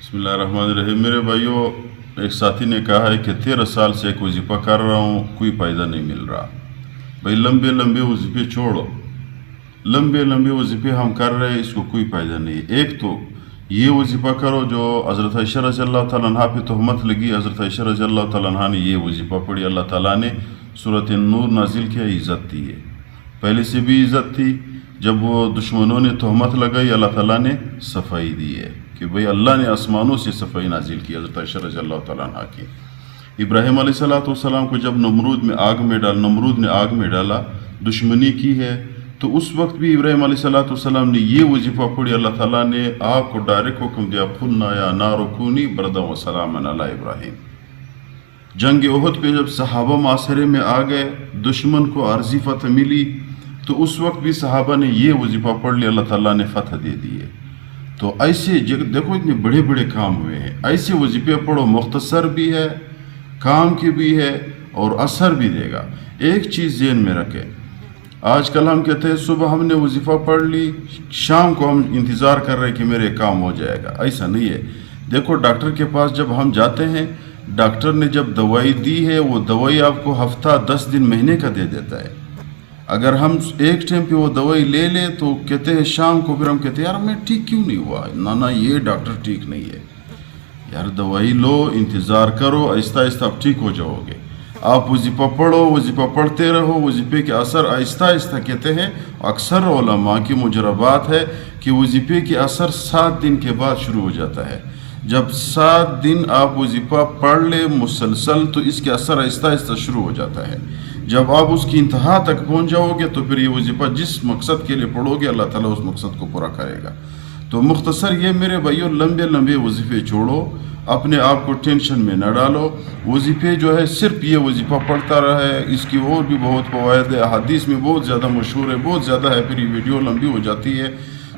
بسم اللہ الرحمن الرحیم۔ میرے بھائیوں، ایک ساتھی نے کہا ہے کہ 13 سال سے ایک وظیفہ کر رہا ہوں، کوئی فائدہ نہیں مل رہا۔ بھائی لمبے لمبے وظیفے چھوڑو، لمبے لمبے وظیفے ہم کر رہے ہیں، اس کو کوئی فائدہ نہیں ہے۔ ایک تو یہ وظیفہ کرو جو حضرت عائشہ رضی اللہ تعالیٰ عنہ پہ تہمت لگی، حضرت عائشہ رضی اللہ تعالیٰ عنہ نے یہ وظیفہ پڑھی، اللہ تعالیٰ نے سورۃ النور نازل کیا، عزت دی ہے۔ پہلے سے بھی عزت تھی، جب وہ دشمنوں نے تہمت لگائی اللہ تعالیٰ نے صفائی دی ہے کہ بھئی اللہ نے آسمانوں سے صفائی نازل کی حضرت عائشہ رضی اللہ تعالیٰ عنہ کی۔ ابراہیم علیہ السلام کو جب نمرود نے آگ میں ڈالا، دشمنی کی ہے، تو اس وقت بھی ابراہیم علیہ السلام نے یہ وظیفہ پڑھی، اللہ تعالیٰ نے آگ کو ڈائریکٹ حکم دیا، قُلْنَا يَا نَارُ كُونِي بَرْدًا وَسَلَامًا عَلَىٰ ابراہیم۔ جنگ احد پہ جب صحابہ معاصرے میں آ گئے، دشمن کو عارضی فتح ملی، تو اس وقت بھی صحابہ نے یہ وظیفہ پڑھ لیا، اللہ تعالیٰ نے فتح دے دی ہے۔ تو ایسے دیکھو اتنے بڑے بڑے کام ہوئے ہیں، ایسے وظیفے پڑھو، مختصر بھی ہے، کام کی بھی ہے اور اثر بھی دے گا۔ ایک چیز ذہن میں رکھیں، آج کل ہم کہتے ہیں صبح ہم نے وظیفہ پڑھ لی، شام کو ہم انتظار کر رہے ہیں کہ میرے کام ہو جائے گا، ایسا نہیں ہے۔ دیکھو ڈاکٹر کے پاس جب ہم جاتے ہیں، ڈاکٹر نے جب دوائی دی ہے، وہ دوائی آپ کو ہفتہ 10 دن مہینے کا دے دیتا ہے۔ اگر ہم ایک ٹائم پہ وہ دوائی لے لیں تو کہتے ہیں شام کو، پھر ہم کہتے ہیں یار میں ٹھیک کیوں نہیں ہوا، نہ یہ ڈاکٹر ٹھیک نہیں ہے۔ یار دوائی لو، انتظار کرو، آہستہ آہستہ آپ ٹھیک ہو جاؤ گے۔ آپ وظیفہ پڑھو، وظیفہ پڑھتے رہو، وظیفے کے اثر آہستہ آہستہ کہتے ہیں، اکثر علماء کی مجربات ہے کہ وظیفے کے اثر 7 دن کے بعد شروع ہو جاتا ہے۔ جب 7 دن آپ وظیفہ پڑھ لیں مسلسل تو اس کے اثر آہستہ آہستہ شروع ہو جاتا ہے۔ جب آپ اس کی انتہا تک پہنچ جاؤ گے تو پھر یہ وظیفہ جس مقصد کے لیے پڑھو گے اللہ تعالیٰ اس مقصد کو پورا کرے گا۔ تو مختصر یہ میرے بھائیوں، لمبے لمبے وظیفے چھوڑو، اپنے آپ کو ٹینشن میں نہ ڈالو۔ وظیفے جو ہے صرف یہ وظیفہ پڑھتا رہے، اس کی اور بھی بہت فوائد ہے، حدیث میں بہت زیادہ مشہور ہے، بہت زیادہ ہے، پھر یہ ویڈیو لمبی ہو جاتی ہے۔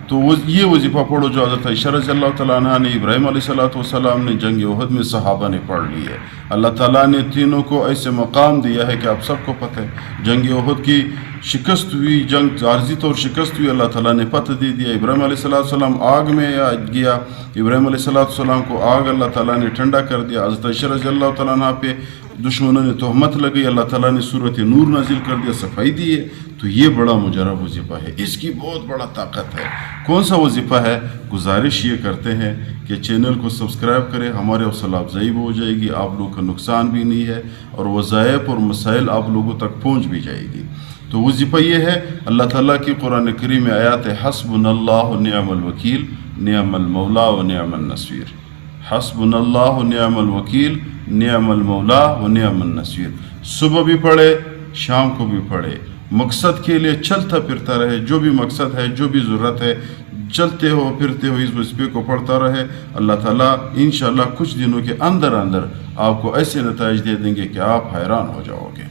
تو یہ وظیفہ پڑھو جو حضرت عائشہ رضی اللہ تعالیٰ عنہ نے، ابراہیم علیہ السلام نے، جنگ احد میں صحابہ نے پڑھ لی ہے۔ اللہ تعالیٰ نے تینوں کو ایسے مقام دیا ہے کہ آپ سب کو پتہ ہے، جنگ احد کی شکست ہوئی، جنگ عارضی طور شکست ہوئی، اللہ تعالیٰ نے فتح دے دیا۔ ابراہیم علیہ السلام آگ میں گیا، ابراہیم علیہ السلام کو آگ اللہ تعالیٰ نے ٹھنڈا کر دیا۔ حضرت عائشہ رضی اللہ تعالیٰ عنہ پہ دشمنوں نے تہمت لگئی، اللہ تعالیٰ نے سورۃ نور نازل کر دیا، صفائی دی ہے۔ تو یہ بڑا مجرب وظیفہ ہے، اس کی بہت بڑا طاقت ہے۔ کون سا وظیفہ ہے؟ گزارش یہ کرتے ہیں کہ چینل کو سبسکرائب کریں، ہمارے حوصلہ افزائی بھی ہو جائے گی، آپ لوگوں کا نقصان بھی نہیں ہے، اور وظائف اور مسائل آپ لوگوں تک پہنچ بھی جائے گی۔ تو وظیفہ یہ ہے، اللہ تعالیٰ کی قرآن کریم میں آیات ہے، حسبنا اللہ و نعم الوکیل، نعم المولا و نعم النصیر۔ حسبنا اللہ و نعم الوکیل، نعم المولا و نعم النصیر۔ صبح بھی پڑھے، شام کو بھی پڑھے، مقصد کے لیے چلتا پھرتا رہے، جو بھی مقصد ہے، جو بھی ضرورت ہے، چلتے ہو پھرتے ہو، اس وظیفے کو پڑھتا رہے۔ اللہ تعالیٰ انشاءاللہ کچھ دنوں کے اندر آپ کو ایسے نتائج دے دیں گے کہ آپ حیران ہو جاؤ گے۔